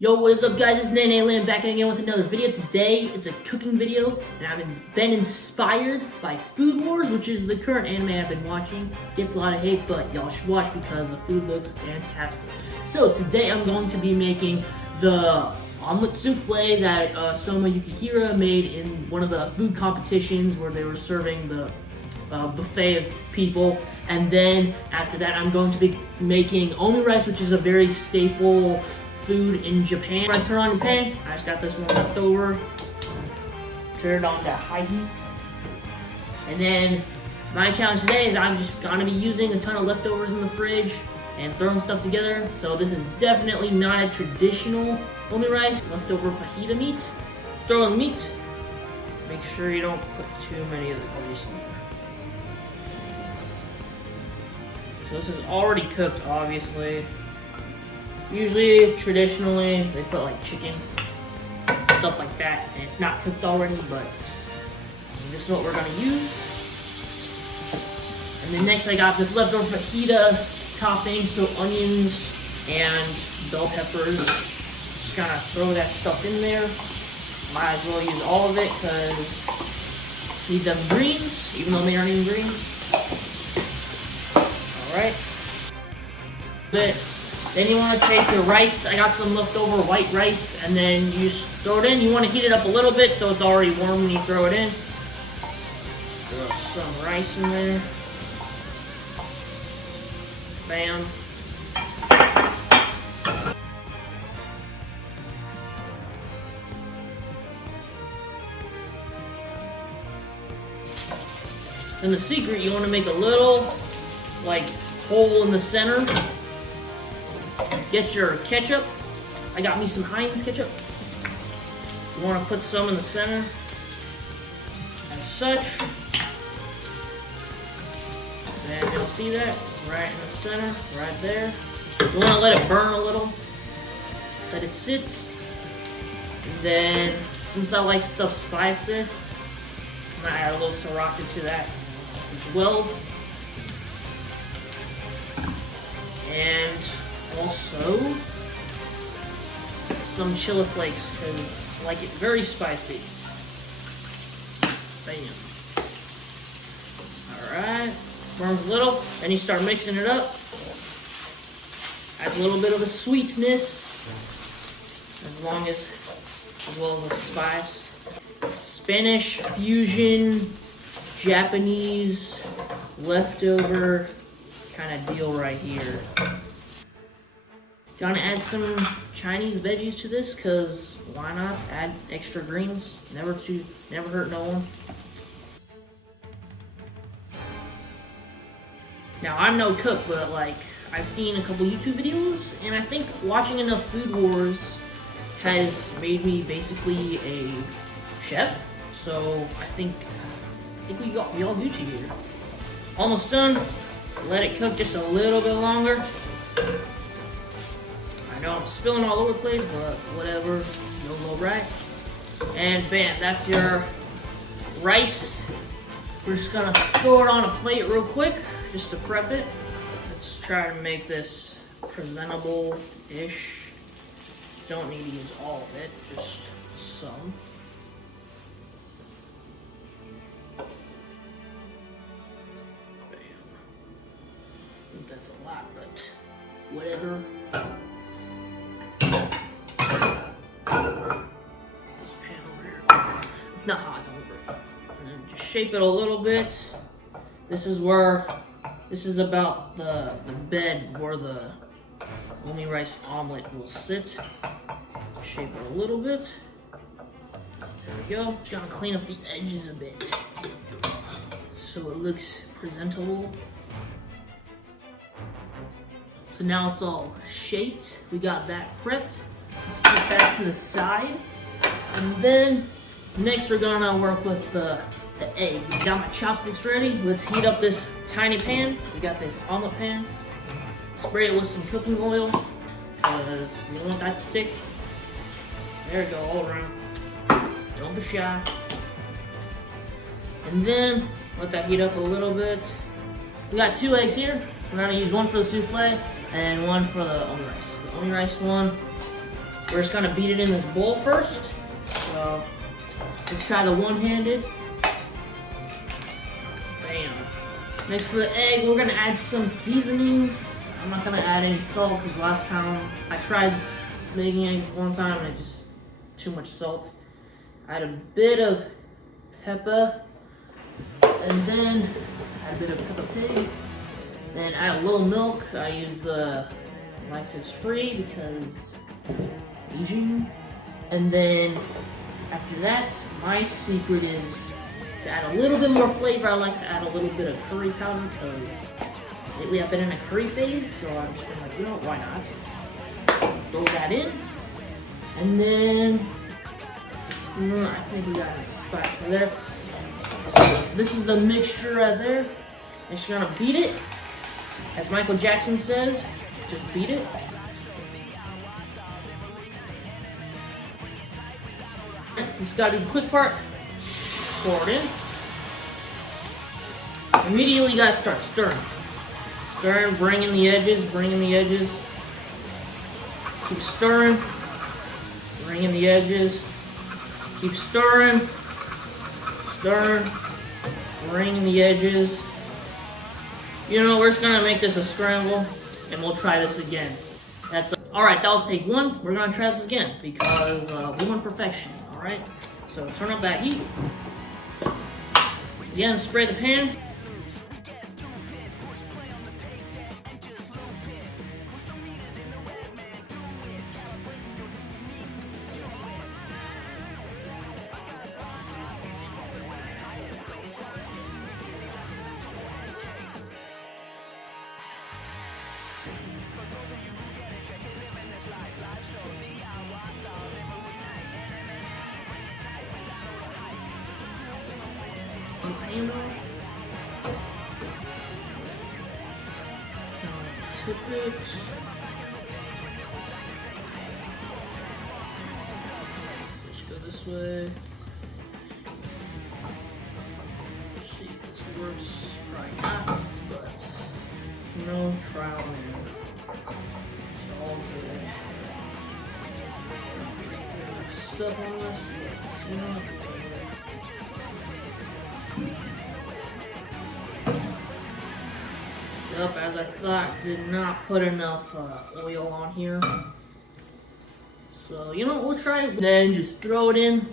Yo, what is up guys, it's NAE back again with another video. Today, it's a cooking video, and I've been inspired by Food Wars, which is the current anime I've been watching. Gets a lot of hate, but y'all should watch because the food looks fantastic. So today I'm going to be making the omelette souffle that Soma made in one of the food competitions where they were serving the buffet of people. And then after that, I'm going to be making omurice, which is a very staple food in Japan. When I turn on the pan, I just got this one left over. Turn it on to high heat. And then my challenge today is I'm just gonna be using a ton of leftovers in the fridge and throwing stuff together. So this is definitely not a traditional omurice. Leftover fajita meat. Throw in the meat. Make sure you don't put too many of the grease in there. So this is already cooked, obviously. Usually, traditionally, they put like chicken, stuff like that, and it's not cooked already, but this is what we're gonna use. And then next I got this leftover fajita topping, so onions and bell peppers. Just gonna throw that stuff in there. Might as well use all of it, because need them greens, even though they aren't even green. Alright. Then you want to take your rice. I got some leftover white rice, and then you just throw it in. You want to heat it up a little bit so it's already warm when you throw it in. Throw some rice in there. Bam. Then the secret, you want to make a little, like, hole in the center. Get your ketchup. I got me some Heinz ketchup. You want to put some in the center, as such. And you'll see that right in the center, right there. You want to let it burn a little, let it sit. And then, since I like stuff spicy, I'm gonna add a little sriracha to that as well. And also some chili flakes, because I like it very spicy. Bam. Alright, burns a little, then you start mixing it up. Add a little bit of a sweetness, as well as a spice. Spanish fusion, Japanese leftover kind of deal right here. Gonna add some Chinese veggies to this, cause why not? Add extra greens. Never hurt no one. Now I'm no cook, but like I've seen a couple YouTube videos, and I think watching enough Food Wars has made me basically a chef. So I think we all Gucci here. Almost done. Let it cook just a little bit longer. I know I'm spilling all over the place, but whatever, you'll go right. And bam, that's your rice. We're just gonna throw it on a plate real quick, just to prep it. Let's try to make this presentable-ish. Don't need to use all of it, just some. Bam. I think that's a lot, but whatever. This pan over here. It's not hot, don't worry. And then just shape it a little bit. This is about the bed where the omurice omelet will sit. Shape it a little bit. There we go. Just gonna clean up the edges a bit so it looks presentable. So now it's all shaped. We got that prepped. Let's put that to the side. And then next we're gonna work with the egg. Got my chopsticks ready. Let's heat up this tiny pan. We got this omelet pan. Spray it with some cooking oil, because you want that to stick. There we go, all around. Don't be shy. And then let that heat up a little bit. We got 2 eggs here. We're gonna use one for the souffle and one for the omurice. The omurice one, We're just gonna beat it in this bowl first. So let's try the one-handed. Bam. Next for the egg, we're gonna add some seasonings. I'm not gonna add any salt because last time I tried making eggs one time and it just too much salt. Add a bit of pepper, and then add a bit of pepper pig. Then add a little milk. I use the lactose-free because Asian. And then after that, my secret is to add a little bit more flavor. I like to add a little bit of curry powder because lately I've been in a curry phase, so I'm just been like, you know, why not? Throw that in. And then I think we got a spot for there. So this is the mixture right there. Next, you're gonna beat it. As Michael Jackson says, just beat it. This gotta be the quick part. Pour it in. Immediately, you gotta start stirring. Stirring, bring in the edges, bring in the edges. Keep stirring. Bring in the edges. Keep stirring. Stirring. Bring in the edges. You know, we're just gonna make this a scramble, and we'll try this again. Alright, that was take one. We're gonna try this again because we want perfection. Alright? So turn up that heat. Again, spray the pan. Tip it. Just go this way. Let's see if this works. Probably not, but no trial and error. It's all good. Stuff on this. Let's see. Up as I thought, did not put enough oil on here. So, you know what, we'll try it. Then just throw it in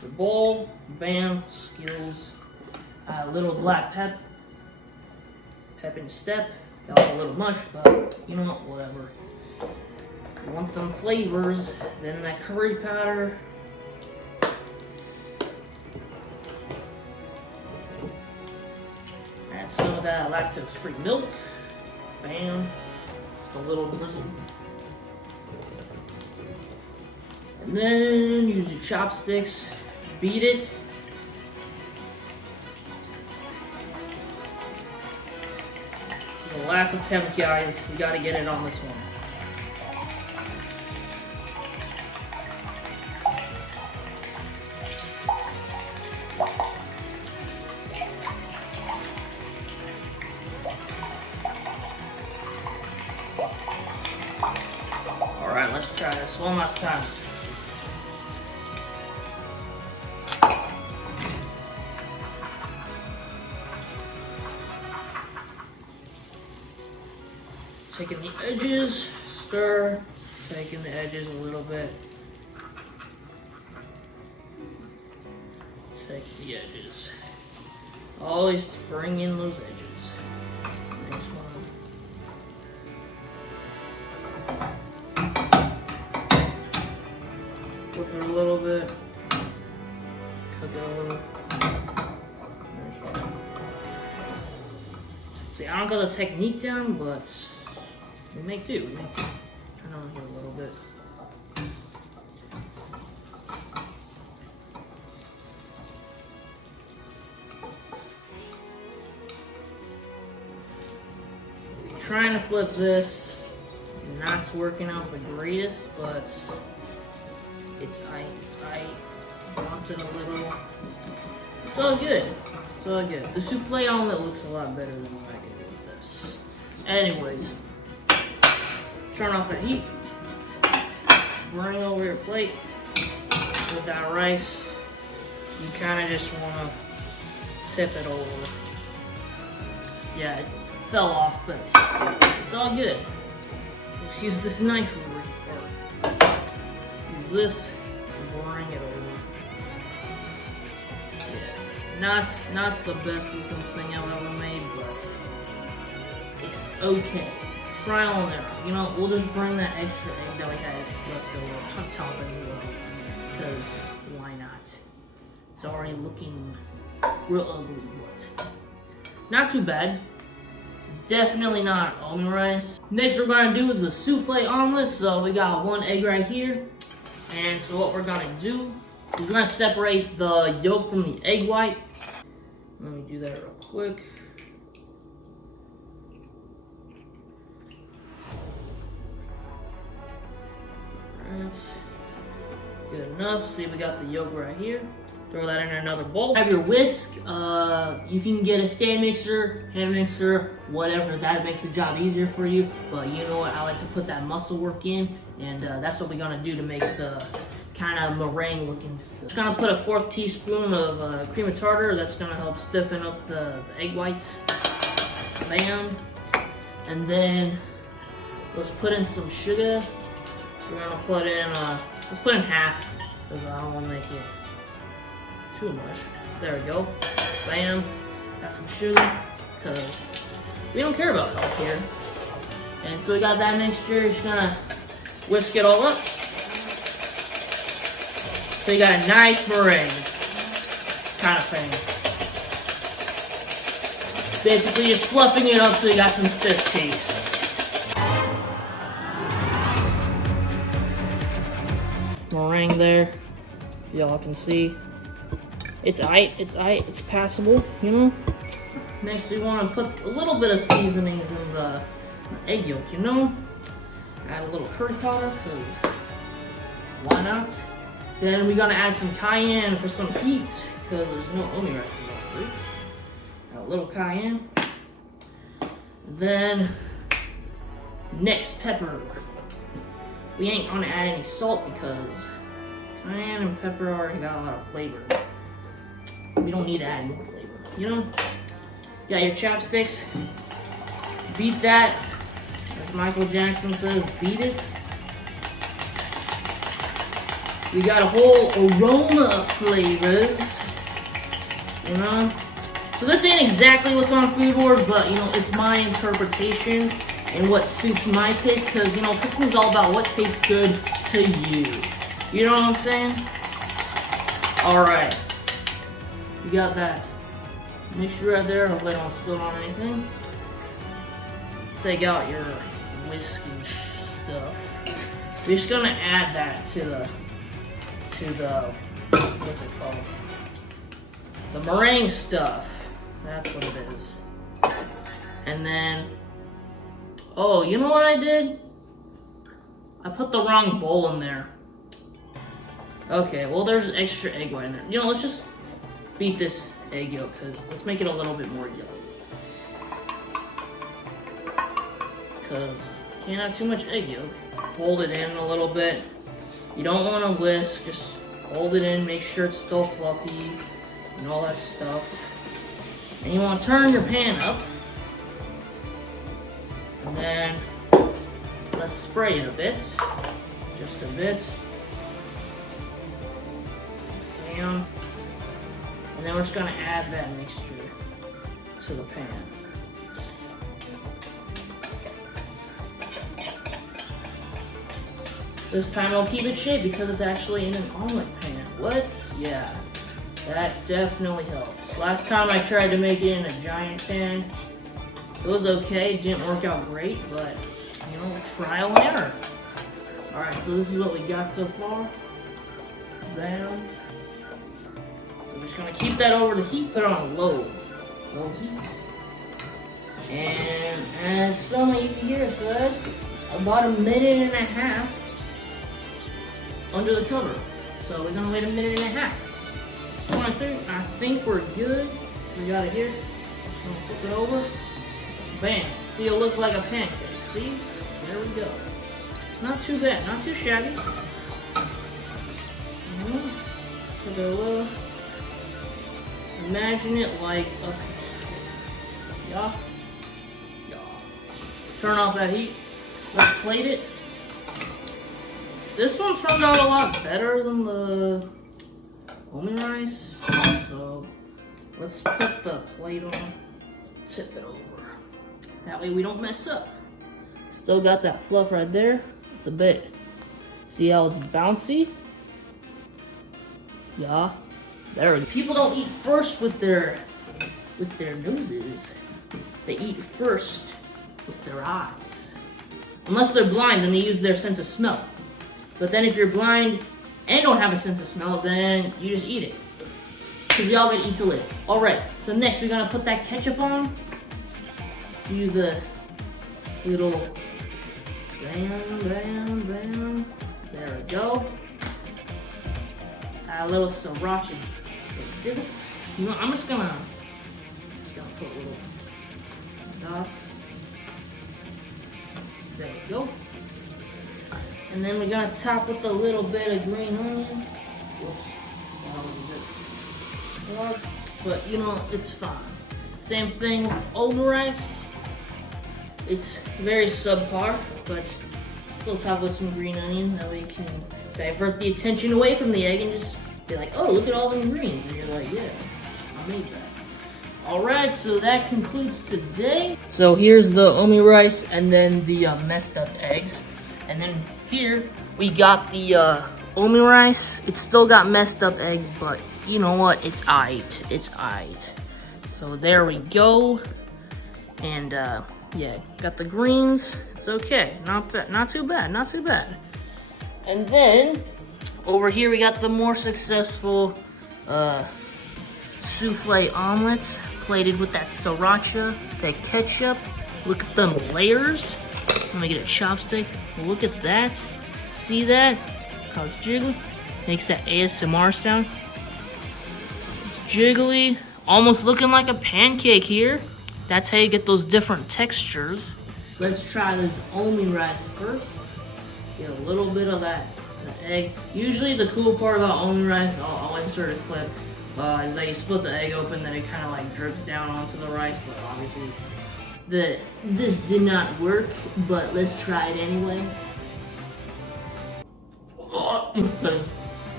the bowl. Bam, skills. A little black pep in step. That was a little much, but you know what, whatever. You want them flavors, then that curry powder. Add some of that lactose-free milk. Bam. Just a little drizzle. And then use your chopsticks. Beat it. So the last attempt, guys. We gotta get it on this one. Alright, let's try this one last time. Taking the edges, stir, taking the edges a little bit. Take the edges. Always bring in those edges. Next one. Flip it a little bit. Cook it a little. Next one. See, I don't got the technique down, but we make do. Turn on here a little bit. Trying to flip this, not working out the greatest, but it's I bumped it a little. It's all good. It's all good. The souffle omelet looks a lot better than what I can do with this. Anyways, turn off the heat. bring over your plate with that rice, you kind of just want to tip it over. Yeah, it fell off, but it's all good. Just use this knife or use this and bring it over. Yeah, not the best looking thing I've ever made, but it's okay. Trial and error. You know, we'll just bring that extra egg that we had left over on top as well, because why not? It's already looking real ugly, but not too bad. It's definitely not omurice. Next we're gonna do is the souffle omelet. So we got one egg right here. And so what we're gonna do is we're gonna separate the yolk from the egg white. Let me do that real quick. Alright. Good enough. See, we got the yolk right here. Throw that in another bowl. Have your whisk. You can get a stand mixer, hand mixer, whatever. That makes the job easier for you. But you know what? I like to put that muscle work in, and that's what we're gonna do to make the kind of meringue looking stuff. Just gonna put a 1/4 teaspoon of cream of tartar. That's gonna help stiffen up the egg whites. Bam. And then let's put in some sugar. We're gonna put in let's put in half, because I don't want to make it too much. There we go. Bam. Got some sugar, because we don't care about health here. And so we got that mixture. Just gonna whisk it all up. So you got a nice meringue kind of thing. Basically just fluffing it up so you got some stiff taste. Meringue there, if y'all can see. It's it's passable, you know? Next we want to put a little bit of seasonings in the egg yolk, you know? Add a little curry powder, because why not? Then we're gonna add some cayenne for some heat, because there's no omurice to go. Add a little cayenne. Then, next, pepper. We ain't gonna add any salt because cayenne and pepper already got a lot of flavor. We don't need to add more flavor, you know? Got your chopsticks. Beat that. As Michael Jackson says, beat it. We got a whole aroma of flavors, you know? So this ain't exactly what's on Food Wars, but, you know, it's my interpretation and what suits my taste, because, you know, cooking's all about what tastes good to you. You know what I'm saying? Alright. You got that mixture right there. Hopefully I don't spill on anything. Take out your whisk and stuff. We're just gonna add that to the what's it called? The meringue stuff. That's what it is. And then, oh, you know what I did? I put the wrong bowl in there. Okay, well there's extra egg white in there. You know, let's just beat this egg yolk, because let's make it a little bit more yellow. Because can't have too much egg yolk. Hold it in a little bit. You don't want to whisk, just hold it in, make sure it's still fluffy and all that stuff. And you want to turn your pan up. And then let's spray it a bit. Just a bit. Bam. And then we're just going to add that mixture to the pan. This time I'll keep it shaped because it's actually in an omelet pan. What? Yeah, that definitely helps. Last time I tried to make it in a giant pan, it was okay. It didn't work out great, but, you know, trial and error. Alright, so this is what we got so far. Bam. So we're just gonna keep that over the heat. Put it on low heat. And as Soma here said, about 1.5 minutes under the cover. So we're gonna wait 1.5 minutes. It's 23. I think we're good. We got it here. Just gonna flip it over. Bam. See, it looks like a pancake. See? There we go. Not too bad. Not too shabby. Put it a little. Imagine it like a pancake. Yeah. Yeah. Turn off that heat. Let's plate it. This one turned out a lot better than the omurice. So let's put the plate on. Tip it over. That way we don't mess up. Still got that fluff right there. It's a bit. See how it's bouncy? Yeah. There we go. People don't eat first with their noses. They eat first with their eyes. Unless they're blind, then they use their sense of smell. But then if you're blind and don't have a sense of smell, then you just eat it. Because we all gotta eat to live. Alright, so next we're gonna put that ketchup on. Do the little bam, bam, bam. There we go. Add a little sriracha divots. You know, I'm just gonna put little dots. There we go. And then we're gonna top with a little bit of green onion. Whoops. That was a bit hard, but you know, it's fine. Same thing with omurice. It's very subpar, but still top with some green onion. That way you can divert the attention away from the egg and just be like, oh, look at all them greens. And you're like, yeah, I made that. Alright, so that concludes today. So here's the omurice and then the messed up eggs. And then here we got the omurice. It's still got messed up eggs, but you know what? It's aight. It's aight. So there we go. And yeah, got the greens. It's okay. Not bad. Not too bad. Not too bad. And then over here we got the more successful souffle omelets plated with that sriracha, that ketchup. Look at them layers. Let me get a chopstick. Look at that. See that? How it's jiggly. Makes that ASMR sound. It's jiggly. Almost looking like a pancake here. That's how you get those different textures. Let's try this omurice first. Get a little bit of that egg. Usually the cool part about omurice, I'll insert a clip, is that you split the egg open, then it kind of like drips down onto the rice, but obviously this did not work, but let's try it anyway.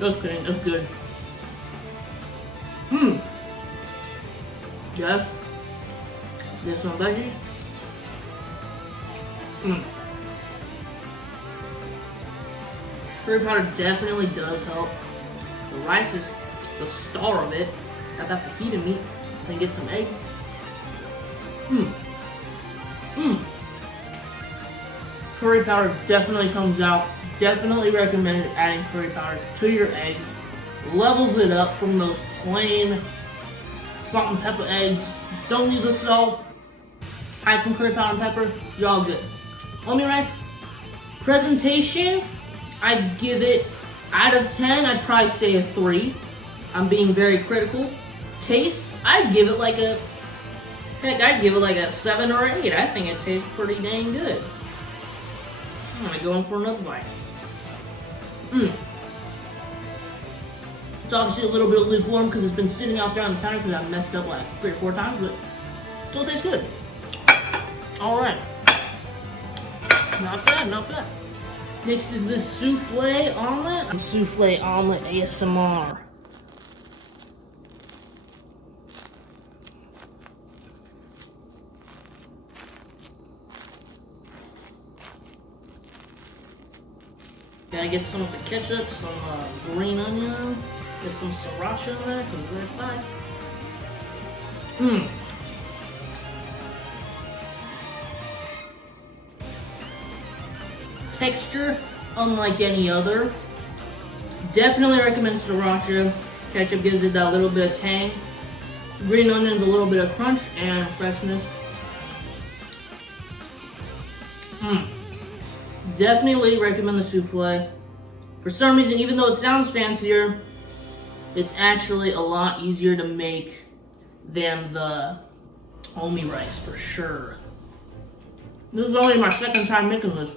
Just kidding, that's good. Yes. There's some veggies. Curry powder definitely does help. The rice is the star of it. Got that fajita meat. Then get some egg. Curry powder definitely comes out. Definitely recommend adding curry powder to your eggs. Levels it up from those plain salt and pepper eggs. Don't need the salt. Add some curry powder and pepper. You're all good. Omurice. Presentation. I'd give it, out of 10, I'd probably say a 3. I'm being very critical. Taste, I'd give it like a, heck, I'd give it like a 7 or 8. I think it tastes pretty dang good. I'm gonna go in for another bite. It's obviously a little bit lukewarm because it's been sitting out there on the counter because I've messed up like 3 or 4 times, but still tastes good. Alright. Not bad, not bad. Next is this souffle omelet. Souffle omelet ASMR. Gotta get some of the ketchup, some green onion, get some sriracha in there because it's very spicy. Texture unlike any other. Definitely recommend sriracha. Ketchup gives it that little bit of tang. Green onions, a little bit of crunch and freshness. Definitely recommend the souffle. For some reason, even though it sounds fancier, it's actually a lot easier to make than the omurice for sure. This is only my second time making this.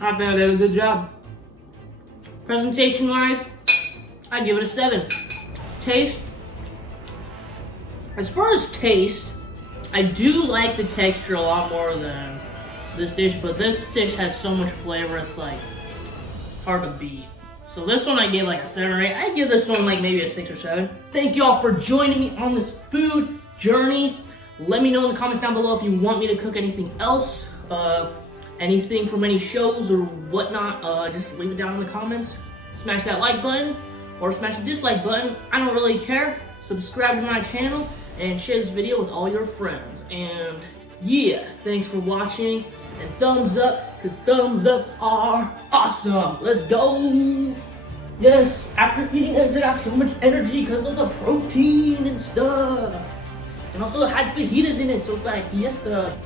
I think I did a good job. Presentation wise, I give it a 7. Taste. As far as taste, I do like the texture a lot more than this dish, but this dish has so much flavor, it's like, it's hard to beat. So this one I gave like a 7 or 8. I give this one like maybe a 6 or 7. Thank y'all for joining me on this food journey. Let me know in the comments down below if you want me to cook anything else, anything from any shows or whatnot. Just leave it down in the comments. Smash that like button or smash the dislike button. I don't really care. Subscribe to my channel and share this video with all your friends. And yeah, thanks for watching. And thumbs up, because thumbs ups are awesome. Let's go. Yes, after eating eggs, I got so much energy because of the protein and stuff. And also it had fajitas in it, so it's like fiesta.